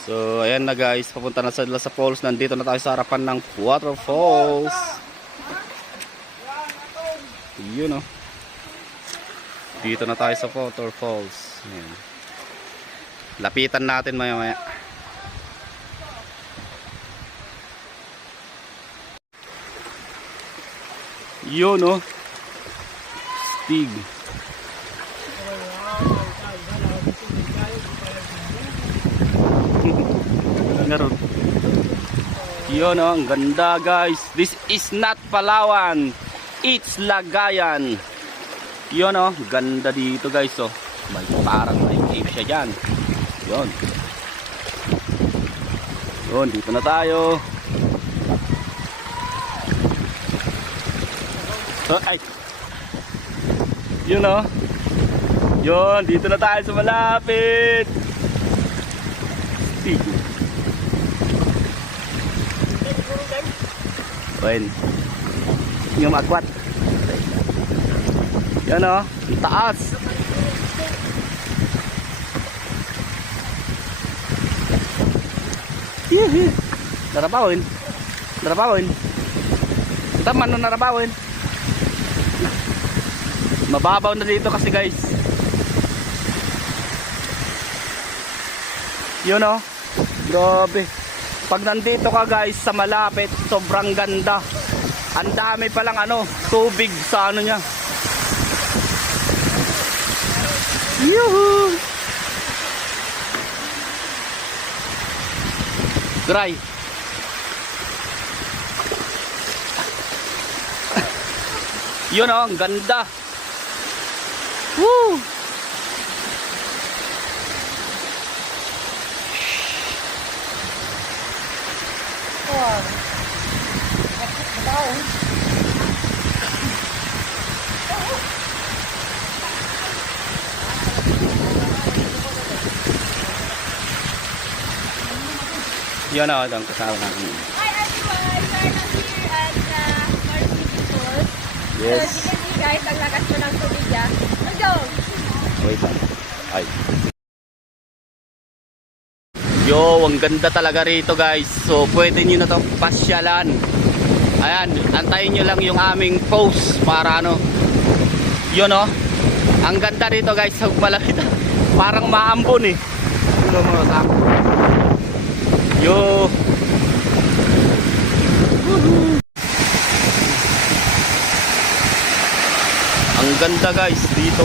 So, ayan na guys, papunta na sila sa falls. Nandito na tayo sa harapan ng waterfalls. Yun, oh. Dito na tayo sa waterfalls. Ayan. Lapitan natin maya-maya. Yun, oh. Stig. Ngaron. Yun, oh, ang ganda guys. This is not Palawan, it's Lagayan. Yun, oh, ganda dito guys, oh. Parang may cave siya dyan. Yun. Yun, dito na tayo. So, ay. Yun, oh. Yun, dito na tayo sa malapit. Wen. Yung akwat. Yan, oh, ang taas. Hihi. Narabawin. Narabawin. Taman na narabawin. Mababaw na dito kasi guys. Yun, oh. Grabe. Pag nandito ka guys sa malapit, sobrang ganda. Ang dami palang ano, tubig sa ano niya. Yuhu! Dry. Yun, oh, ang ganda. Woo! Yan na ang kasama namin. Hi everyone! We're now here at Marcy Falls. Yes. So as you can see guys, ang lakas po ng tubig dyan. Let's go! Wait lang. Ay. Yo, ang ganda talaga rito guys. So pwede nyo na to pasyalan. Ayan, antayin nyo lang yung aming post para ano. Yun, oh. Ang ganda rito guys. Malapit. Parang maambon eh. Yun, mga tao. Yo. Ang ganda guys dito.